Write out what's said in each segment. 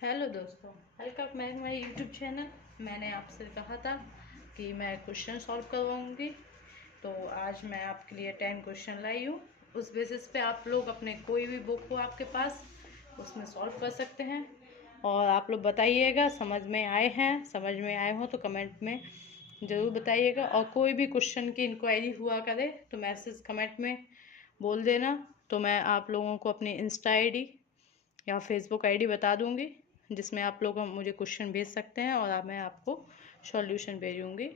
Hello दोस्तों, welcome back my YouTube channel. मैंने आपसे कहा था कि मैं क्वेश्चन सॉल्व करवाऊंगी, तो आज मैं आपके लिए 10 क्वेश्चन लाई हूँ। उस बेसिस पे आप लोग अपने कोई भी बुक हो आपके पास उसमें सॉल्व कर सकते हैं। और आप लोग बताइएगा समझ में आए हैं, समझ में आए हो तो कमेंट में ज़रूर बताइएगा। और कोई भी क्वेश्चन की इंक्वायरी हुआ करे तो मैसेज कमेंट में बोल देना, तो मैं आप लोगों को अपनी इंस्टा आईडी या फेसबुक आईडी बता दूंगी, जिसमें आप लोग मुझे क्वेश्चन भेज सकते हैं और मैं आपको सॉल्यूशन भेजूंगी।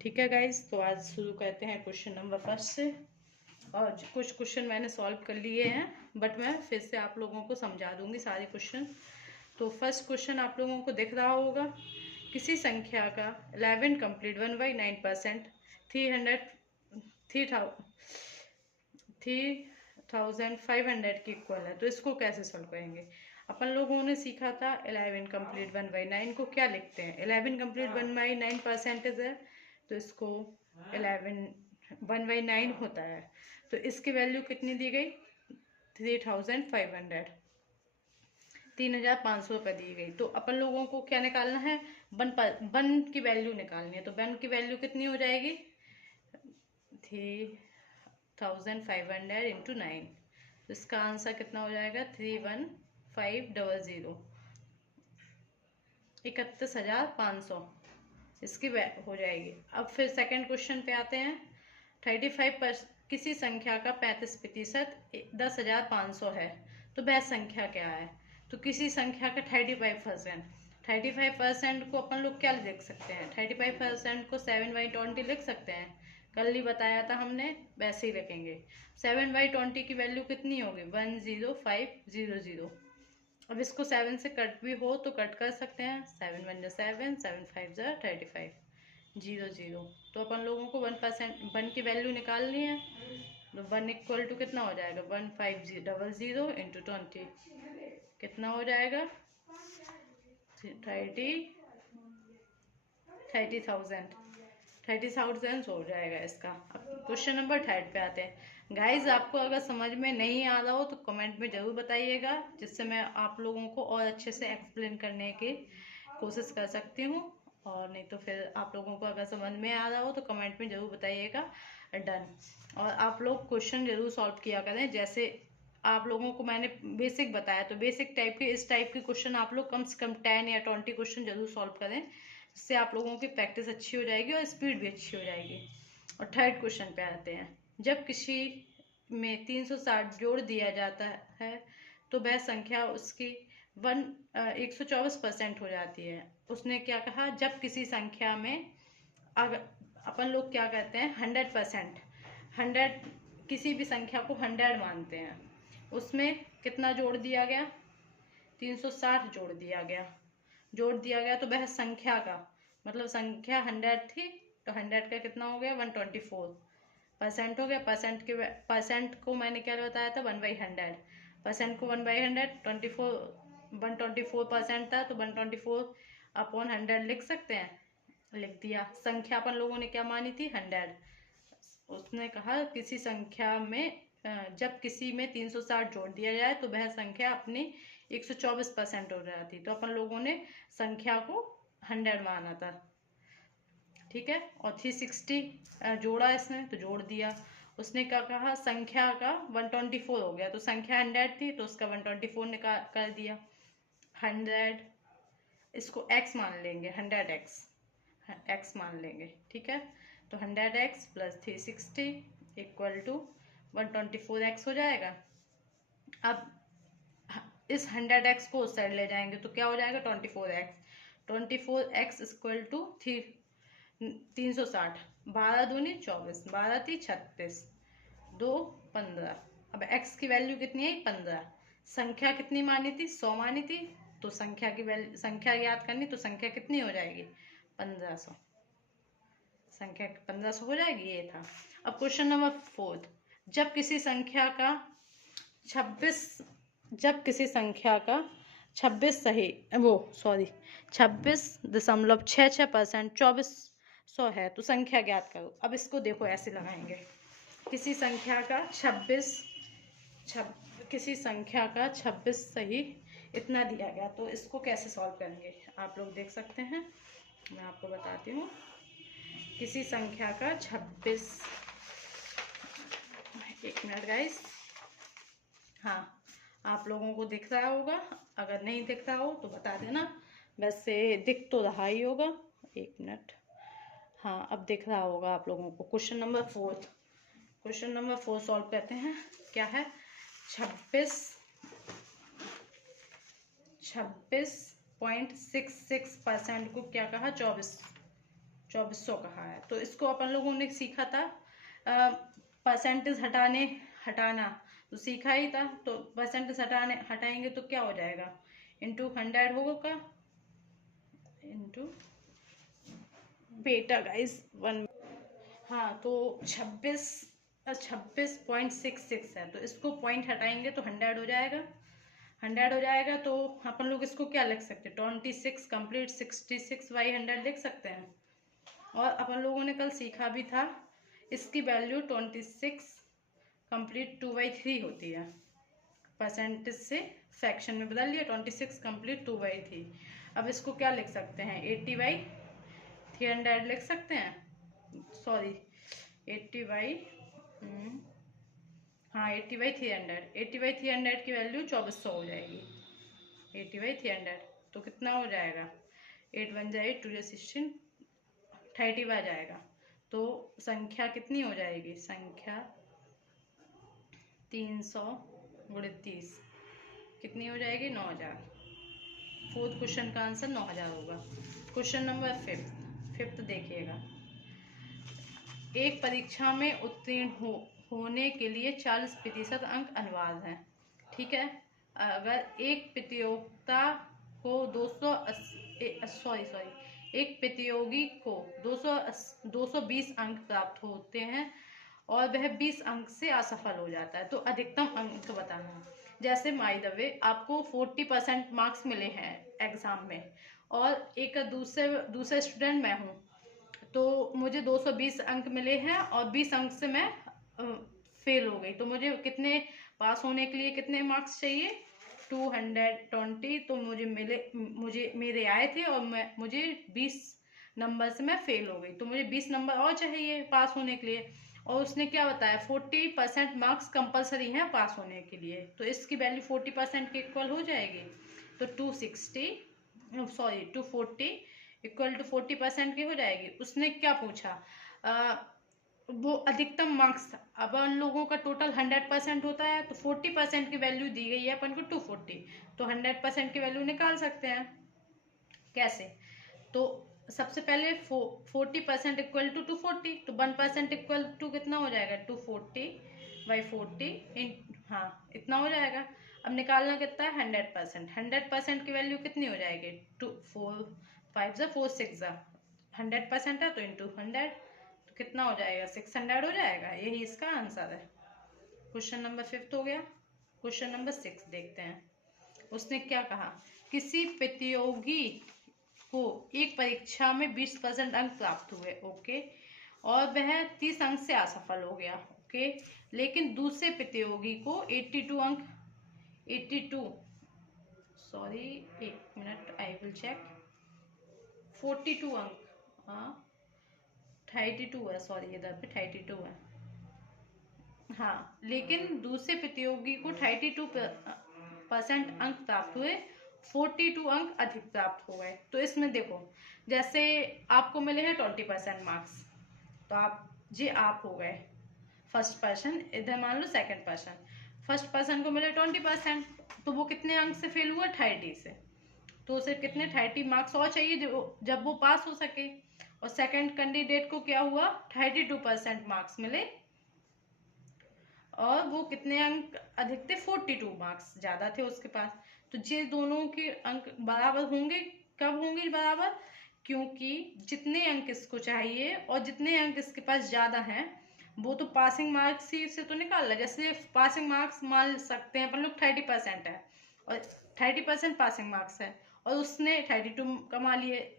ठीक है गाइस, तो आज शुरू करते हैं क्वेश्चन नंबर फर्स्ट से। और कुछ क्वेश्चन मैंने सॉल्व कर लिए हैं, बट मैं फिर से आप लोगों को समझा दूंगी सारे क्वेश्चन। तो फर्स्ट क्वेश्चन आप लोगों को दिख रहा होगा, किसी संख्या का 11 कंप्लीट 1/9% 3,500 की इक्वल है, तो इसको कैसे सॉल्व करेंगे। अपन लोगों ने सीखा था 11 कंप्लीट 1/9 को क्या लिखते हैं। 11 कंप्लीट 1/9 परसेंटेज है, तो इसको 11 1/9 होता है। तो इसकी वैल्यू कितनी दी गई, 3,500, 3,500 रुपये दी गई। तो अपन लोगों को क्या निकालना है, वन की वैल्यू निकालनी है। तो वन की वैल्यू कितनी हो जाएगी, 3,500 इंटू 9। तो इसका आंसर कितना हो जाएगा, 31500, 31,500 इसकी हो जाएगी। अब फिर सेकंड क्वेश्चन पे आते हैं। 35 किसी संख्या का 35% 10,500 है, तो वह संख्या क्या है। तो किसी संख्या का 35% को अपन लोग क्या लिख सकते हैं, 35% को 7/20 लिख सकते हैं। कल ही बताया था हमने, वैसे ही लिखेंगे। 7/20 की वैल्यू कितनी होगी, 10500। अब इसको 7 से कट भी हो तो कट कर सकते हैं। 7 1 7, 7 5 35, 0 तो अपन लोगों को 1 की वैल्यू निकालनी है। तो 1 इक्वल टू कितना हो जाएगा, 1500 इंटू 20 कितना हो जाएगा, 30,000 हो जाएगा इसका। अब क्वेश्चन नंबर थर्ड पे आते हैं। गाइज, आपको अगर समझ में नहीं आ रहा हो तो कमेंट में ज़रूर बताइएगा, जिससे मैं आप लोगों को और अच्छे से एक्सप्लेन करने की कोशिश कर सकती हूँ। और नहीं तो फिर आप लोगों को अगर समझ में आ रहा हो तो कमेंट में ज़रूर बताइएगा। डन। और आप लोग क्वेश्चन ज़रूर सॉल्व किया करें, जैसे आप लोगों को मैंने बेसिक बताया, तो बेसिक टाइप के इस टाइप के क्वेश्चन आप लोग कम से कम 10 या 20 क्वेश्चन जरूर सॉल्व करें, जिससे आप लोगों की प्रैक्टिस अच्छी हो जाएगी और स्पीड भी अच्छी हो जाएगी। और थर्ड क्वेश्चन पे आते हैं। जब किसी में 360 जोड़ दिया जाता है तो वह संख्या उसकी 124% हो जाती है। उसने क्या कहा, जब किसी संख्या में, अगर अपन लोग क्या कहते हैं 100%, 100 किसी भी संख्या को 100 मानते हैं, उसमें कितना जोड़ दिया गया, 360 जोड़ दिया गया तो वह संख्या का, मतलब संख्या 100 थी तो 100 का कितना हो गया, 124% हो गया। परसेंट को मैंने क्या बताया था, 1/100। परसेंट को 1/100, 124% था, तो 124/100 लिख सकते हैं, लिख दिया। संख्या अपन लोगों ने क्या मानी थी, 100। उसने कहा किसी संख्या में जब किसी में 360 जोड़ दिया जाए तो वह संख्या अपनी 124% हो जाती। तो अपन लोगों ने संख्या को 100 माना था, ठीक है। और 360 जोड़ा इसने तो जोड़ दिया। उसने क्या कहा, संख्या का 124 हो गया, तो संख्या 100 थी तो उसका 124 निकाल कर दिया। 100 इसको x मान लेंगे, 100x मान लेंगे, ठीक है। तो 100x plus 360 equal to 124x हो जाएगा। अब इस 100x को उस साइड ले जाएंगे तो क्या हो जाएगा, 24x इक्वल टू 360, 12 दूनी 24, 12 थी 36, 2 15। अब x की वैल्यू कितनी है, 15। संख्या कितनी मानी थी, 100 मानी थी। तो संख्या की वैल्यू, संख्या याद करनी, तो संख्या कितनी हो जाएगी, 1500। संख्या 1500 हो जाएगी, ये था। अब क्वेश्चन नंबर फोर्थ। जब किसी संख्या का 26.66% 2400 है, तो संख्या ज्ञात करो। अब इसको देखो ऐसे लगाएंगे, किसी संख्या का 26 सही इतना दिया गया, तो इसको कैसे सॉल्व करेंगे आप लोग देख सकते हैं। मैं आपको बताती हूँ। किसी संख्या का 26, एक मिनट गाइस, हाँ आप लोगों को दिख रहा होगा, अगर नहीं दिख रहा हो तो बता देना, वैसे दिख तो रहा ही होगा। एक मिनट, हाँ अब दिख रहा होगा आप लोगों को। क्वेश्चन नंबर 4 सॉल्व करते हैं। क्या है? 26.66% को क्या कहा? 2400 कहा है। तो इसको अपन लोगों ने सीखा था परसेंटेज हटाना तो सीखा ही था। तो परसेंटेज हटाएंगे तो क्या हो जाएगा? इंटू 100 होगा, इंटू बेटा गाइस 1। हाँ तो 26.66 है, तो इसको पॉइंट हटाएंगे तो 100 हो जाएगा। 100 हो जाएगा तो अपन लोग इसको क्या लिख सकते हैं? 26 कंप्लीट 66/100 लिख सकते हैं। और अपन लोगों ने कल सीखा भी था, इसकी वैल्यू 26 कंप्लीट 2/3 होती है। परसेंटेज से फ्रैक्शन में बदल लिया, 26 कंप्लीट 2/3। अब इसको क्या लिख सकते हैं? 80/300 लिख सकते हैं। सॉरी 80/300 की वैल्यू 2400 हो जाएगी। 80/300 तो कितना हो जाएगा? 8 1 जाए 2 16 30 आ जाएगा। तो संख्या कितनी हो जाएगी? संख्या 300 × 30 कितनी हो जाएगी? 9000। फोर्थ क्वेश्चन का आंसर 9000 होगा। क्वेश्चन नंबर फिफ्थ देखिएगा। एक परीक्षा में उत्तीर्ण होने के लिए 40% अंक अनिवार्य हैं। ठीक है, अगर एक प्रतियोगिता को 200 एक प्रतियोगी को 220 अंक प्राप्त होते हैं और वह 20 अंक से असफल हो जाता है, तो अधिकतम अंक बताना है। जैसे माय द वे आपको 40% मार्क्स मिले हैं एग्जाम में, और एक दूसरे स्टूडेंट मैं हूँ, तो मुझे 220 अंक मिले हैं और 20 अंक से मैं फेल हो गई। तो मुझे कितने पास होने के लिए कितने मार्क्स चाहिए? 220। तो मुझे मेरे आए थे और मुझे 20 नंबर से मैं फेल हो गई, तो मुझे 20 नंबर और चाहिए पास होने के लिए। और उसने क्या बताया? 40% मार्क्स कंपलसरी हैं पास होने के लिए, तो इसकी वैल्यू 40% के इक्वल हो जाएगी। तो 240 इक्वल टू 40% की हो जाएगी। उसने क्या पूछा? वो अधिकतम मार्क्स था। अब उन लोगों का टोटल 100% होता है, तो 40% की वैल्यू दी गई है अपन को 240, तो 100% की वैल्यू निकाल सकते हैं। कैसे? तो सबसे पहले 40% इक्वल टू 240, तो 1% इक्वल टू कितना हो जाएगा? 240/40 हाँ इतना हो जाएगा। अब निकालना कितना है? 100%। 100% की वैल्यू कितनी हो जाएगी? 4 5 4 6 100% है तो इंटू 100, तो कितना हो जाएगा? 600 हो जाएगा। यही इसका आंसर है। क्वेश्चन नंबर 5 हो गया। क्वेश्चन नंबर 6 देखते हैं। उसने क्या कहा? किसी प्रतियोगी को एक परीक्षा में 20% अंक प्राप्त हुए, ओके, और वह 30 अंक से असफल हो गया, ओके, लेकिन दूसरे प्रतियोगी को 82 सॉरी एक मिनट आई विल चेक 42 अंक, हाँ 32 है, सॉरी इधर पे 32 है, हाँ, लेकिन दूसरे प्रतियोगी को 32% अंक प्राप्त हुए, 42 अंक अधिक प्राप्त हो गए। तो इसमें देखो, जैसे आपको मिले हैं 20% मार्क्स, तो आप हो गए फर्स्ट पर्सन, इधर मान लो सेकंड पर्सन। फर्स्ट पर्सन को मिले 20%, तो वो कितने अंक से फेल हुआ? 30 से। तो उसे कितने 30 मार्क्स और चाहिए जब वो पास हो सके। और सेकंड कैंडिडेट को क्या हुआ? 32% मार्क्स मिले और वो कितने अंक अधिक थे? 42 मार्क्स ज्यादा थे उसके पास। तो ये दोनों के अंक बराबर होंगे। कब होंगे बराबर? क्योंकि जितने अंक इसको चाहिए और जितने अंक इसके पास ज्यादा हैं, वो तो पासिंग मार्क्स ही से तो निकाल रहा है। जैसे पासिंग मार्क्स मान सकते हैं अपन लोग 30% है और 30% पासिंग मार्क्स है, और उसने 32 कमा लिए,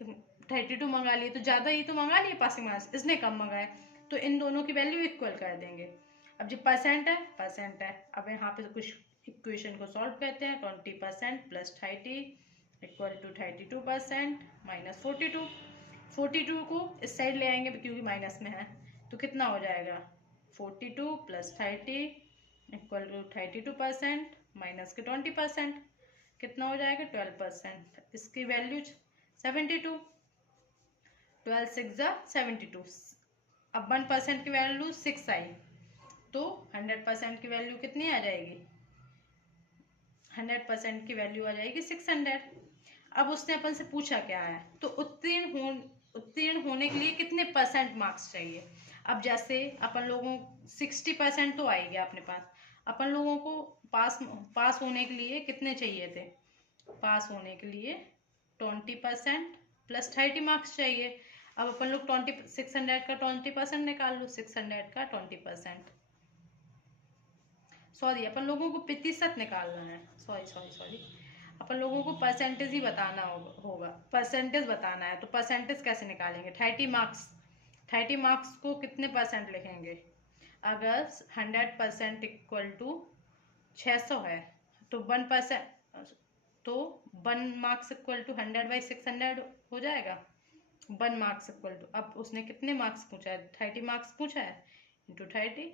32 मंगा लिए, तो ज्यादा ही तो मंगा लिए पासिंग मार्क्स, इसने कम मंगाए, तो इन दोनों की वैल्यू इक्वल कर देंगे। अब जो परसेंट है, अब यहाँ पे कुछ इक्वेशन को सॉल्व करते हैं। 20% प्लस 30 इक्वल टू 32% माइनस 42। 42 को इस साइड ले आएंगे क्योंकि माइनस में है, तो कितना हो जाएगा 42 प्लस 30 इक्वल टू 32% माइनस के 20%, कितना हो जाएगा 12%। इसकी वैल्यू 72, 12 6 72। अब 1% की वैल्यू 6 आई, तो 100% की वैल्यू कितनी आ जाएगी, 100% की वैल्यू आ जाएगी 600। अब उसने अपन से पूछा क्या है, तो उत्तीर्ण होने के लिए कितने परसेंट मार्क्स चाहिए। अब जैसे अपन लोगों 60% तो आ ही गया अपने पास, अपन लोगों को पास होने के लिए कितने चाहिए थे, पास होने के लिए 20% प्लस 30 मार्क्स चाहिए। अब अपन लोग 600 का 20% निकाल लो, 600 का 20%, सॉरी अपन लोगों को प्रतिशत निकालना है, सॉरी अपन लोगों को परसेंटेज ही बताना होगा, परसेंटेज बताना है। तो परसेंटेज कैसे निकालेंगे, 30 मार्क्स को कितने परसेंट लिखेंगे। अगर 100% इक्वल टू 600 है, तो 1%, तो 1 मार्क्स इक्वल टू 100/600 हो जाएगा। 1 मार्क्स इक्वल टू, अब उसने कितने मार्क्स पूछा है, 30 मार्क्स पूछा है, इंटू 30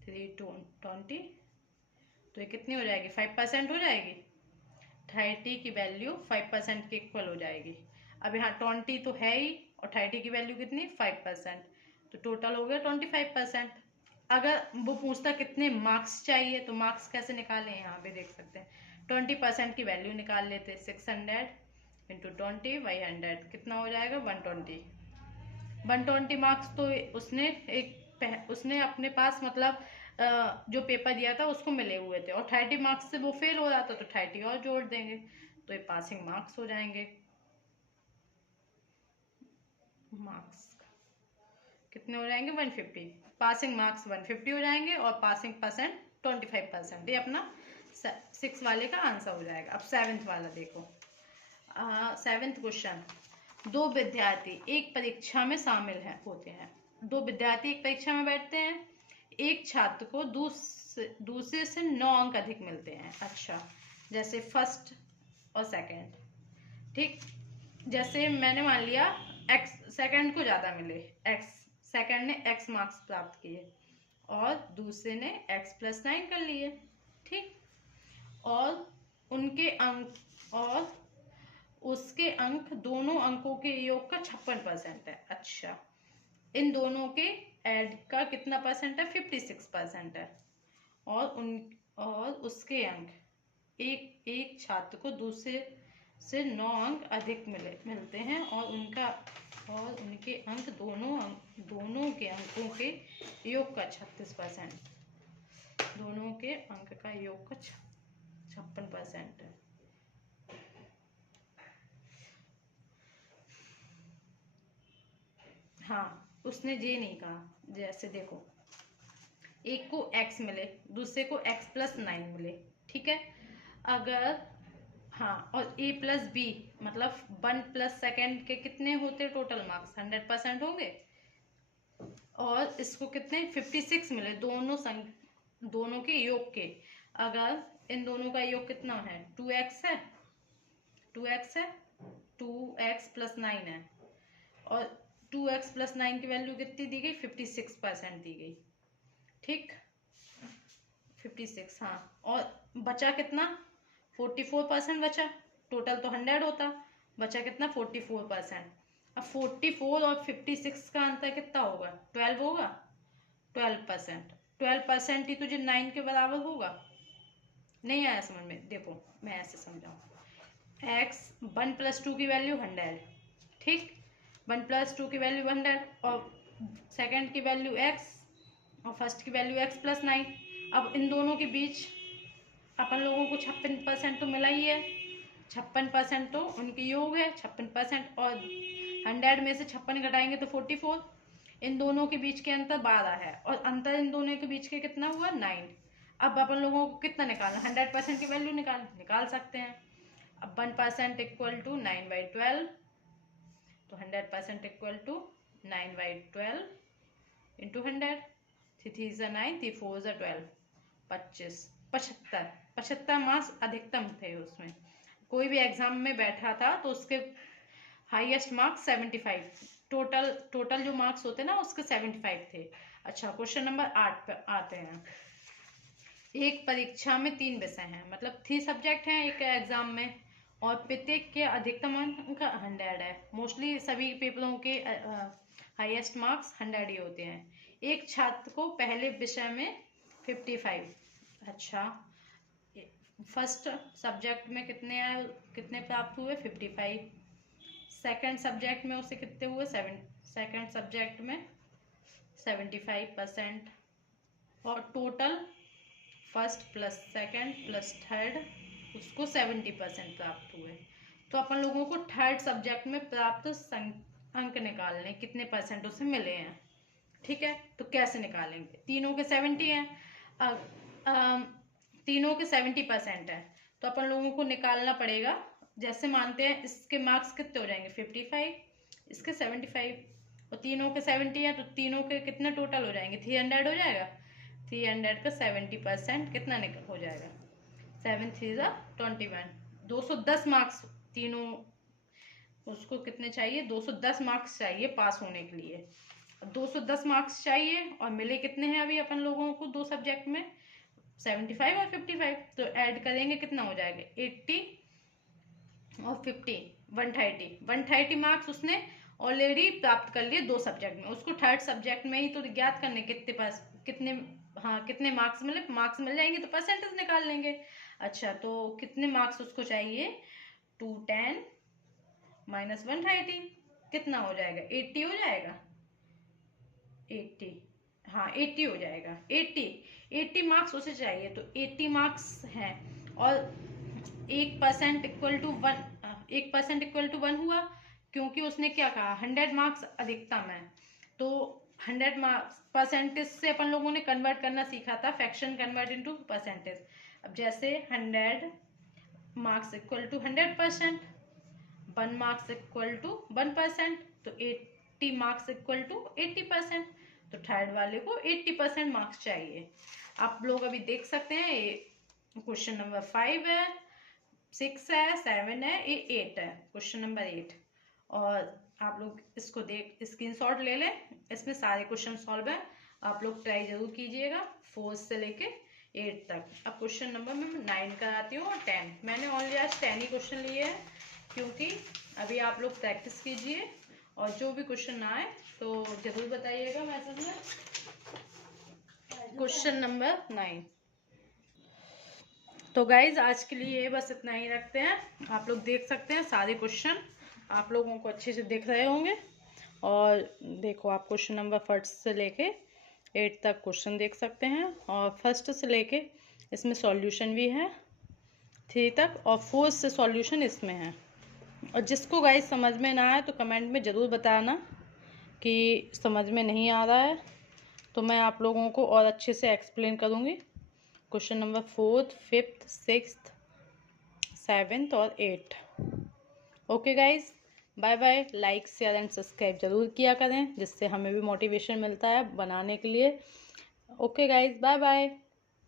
320, तो ये कितनी हो जाएगी 5% हो जाएगी। 30 की वैल्यू 5% के इक्वल हो जाएगी। अब यहाँ 20 तो है ही, और 30 की वैल्यू कितनी 5%, तो टोटल हो गया 25%। अगर वो पूछता कितने मार्क्स चाहिए, तो मार्क्स कैसे निकालें, यहाँ पे देख सकते हैं 20% की वैल्यू निकाल लेते, 600 इंटू 20/100 कितना हो जाएगा 120। 120 मार्क्स तो उसने अपने पास मतलब जो पेपर दिया था उसको मिले हुए थे, और 30 मार्क्स से वो फेल हो जाता तो 30 और जोड़ देंगे, तो ये पासिंग मार्क्स हो जाएंगे। मार्क्स कितने हो जाएंगे 150, पासिंग मार्क्स 150 हो जाएंगे, और पासिंग परसेंट 25%। ये अपना 6 वाले का आंसर हो जाएगा। अब 7th वाला देखो, 7th क्वेश्चन, दो विद्यार्थी एक परीक्षा में शामिल होते हैं। दो विद्यार्थी एक परीक्षा में बैठते हैं, एक छात्र को दूसरे से 9 अंक अधिक मिलते हैं। अच्छा, जैसे फर्स्ट और सेकंड, ठीक, जैसे मैंने मान लिया सेकंड को ज़्यादा मिले, सेकंड ने x मार्क्स प्राप्त किए और दूसरे ने x+9 कर लिए, ठीक, और उनके अंक और उसके अंक दोनों अंकों के योग का 56% है। अच्छा, इन दोनों के ऐड का कितना परसेंट है 56% है, और उसके अंक एक छात्र को दूसरे से 9 अंक अधिक मिलते हैं, और उनके अंक दोनों के अंकों के योग का 36%, दोनों के अंक का योग का 56% है। हाँ, उसने ये नहीं कहा, जैसे देखो एक को x मिले, दूसरे को x+9 मिले, ठीक है, अगर हाँ, और a+b मतलब 1 प्लस सेकेंड के कितने होते टोटल मार्क्स 100% होंगे, और इसको कितने 56 मिले दोनों के योग के। अगर इन दोनों का योग कितना है 2x है, 2x+9 है, और 2x+9 की वैल्यू कितनी दी गई 56% दी गई, ठीक, 56, हाँ, और बचा कितना 44% बचा, टोटल तो 100 होता, बचा कितना 44%। अब 44 और 56 का अंतर कितना होगा 12 होगा, 12%, 12% ही तो जो 9 के बराबर होगा। नहीं आया समझ में, देखो मैं ऐसे समझाऊँ, x 1+2 की वैल्यू 100, ठीक, 1+2 की वैल्यू 100, और सेकंड की वैल्यू x, और फर्स्ट की वैल्यू x+9। अब इन दोनों के बीच अपन लोगों को 56% तो मिला ही है, 56% तो उनके योग है 56%, और 100 में से 56 घटाएंगे तो 44, इन दोनों के बीच के अंतर 12 है, और अंतर इन दोनों के बीच के कितना हुआ 9। अब अपन लोगों को कितना निकालना 100% की वैल्यू निकाल सकते हैं। अब 1% इक्वल टू 9/12, तो 100% इक्वल टू 9/12 इंटू 100, 3 3 9, 3 4 12, 25, 75 मार्क्स अधिकतम थे उसमें। कोई भी एग्जाम में बैठा था तो उसके हाईएस्ट मार्क्स 75, टोटल जो मार्क्स होते ना उसके 75 थे। अच्छा, क्वेश्चन नंबर 8 पे आते हैं। एक परीक्षा में 3 विषय हैं, मतलब 3 सब्जेक्ट हैं एक एग्जाम में, और प्रत्येक के अधिकतम अंक 100 है। मोस्टली सभी पेपरों के हाईएस्ट मार्क्स 100 ही होते हैं। एक छात्र को पहले विषय में 55। अच्छा, फर्स्ट सब्जेक्ट में कितने प्राप्त हुए? 55। सेकंड सब्जेक्ट में उसे कितने हुए? सेकंड सब्जेक्ट में 75%। और total first plus second plus third उसको 70% प्राप्त हुए। तो अपन लोगों को थर्ड सब्जेक्ट में प्राप्त अंक निकालने, कितने परसेंट उसे मिले हैं। ठीक है, तो कैसे निकालेंगे? तीनों के 70 हैं, तीनों के 70% है, तो अपन लोगों को निकालना पड़ेगा। जैसे मानते हैं इसके मार्क्स कितने हो जाएंगे? 55, इसके 75, और तीनों के 70 है, तो तीनों के कितने टोटल हो जाएंगे? 300 हो जाएगा। 300 का 70% कितना हो जाएगा? 7 3 21। 210 मार्क्स तीनों, उसको कितने चाहिए? 210 मार्क्स चाहिए पास होने के लिए। 210 मार्क्स चाहिए, और मिले कितने हैं अभी अपन लोगों को दो सब्जेक्ट में? 75 और 55। तो ऐड करेंगे, कितना हो जाएगा? 80 और 50, 130 मार्क्स उसने ऑलरेडी प्राप्त कर लिए दो सब्जेक्ट में। उसको थर्ड सब्जेक्ट में ही तो ज्ञात करने कितने मार्क्स मिल जाएंगे तो परसेंटेज निकाल लेंगे। अच्छा, तो कितने मार्क्स उसको चाहिए? 210 माइनस 130 कितना हो जाएगा? 80 हो जाएगा। 80, हाँ 80 हो जाएगा। 80 मार्क्स उसे चाहिए, तो 80 मार्क्स हैं, और 1% इक्वल टू 1 हुआ, क्योंकि उसने क्या कहा? 100 मार्क्स अधिकतम है। तो 100 मार्क्स परसेंटेज से अपन लोगों ने कन्वर्ट करना सीखा था, फ्रैक्शन कन्वर्ट इनटू परसेंटेज। अब जैसे 100 marks equal to 100%, 1 marks equal to 1%, तो 80 मार्क्स इक्वल टू 80%। तो थर्ड वाले को 80% मार्क्स चाहिए। आप लोग अभी देख सकते हैं, ये क्वेश्चन नंबर 5 है, 6 है, 7 है, ये 8 है, क्वेश्चन नंबर 8। और आप लोग इसको स्क्रीनशॉट ले लें, इसमें सारे क्वेश्चन सॉल्व है। आप लोग ट्राई जरूर कीजिएगा 4 से लेके 8 तक। अब क्वेश्चन नंबर मैं 9 कराती हूँ, और 10। मैंने ऑनली आज 10 ही क्वेश्चन लिए हैं, क्योंकि अभी आप लोग प्रैक्टिस कीजिए, और जो भी क्वेश्चन ना आए तो जरूर बताइएगा मैसेज में। Question number 9। तो गाइज आज के लिए बस इतना ही रखते हैं। आप लोग देख सकते हैं सारे क्वेश्चन आप लोगों को अच्छे से दिख रहे होंगे। और देखो, आप क्वेश्चन नंबर 1 से लेके 8 तक क्वेश्चन देख सकते हैं, और 1 से लेके इसमें सॉल्यूशन भी है 3 तक, और 4 से सॉल्यूशन इसमें है। और जिसको गाइज समझ में ना आए तो कमेंट में ज़रूर बताना कि समझ में नहीं आ रहा है, तो मैं आप लोगों को और अच्छे से एक्सप्लेन करूँगी। क्वेश्चन नंबर 4, 5, 6, 7 और 8। Okay guys, bye bye. Like share and subscribe जरूर किया करें, जिससे हमें भी मोटिवेशन मिलता है बनाने के लिए। Okay guys, bye bye.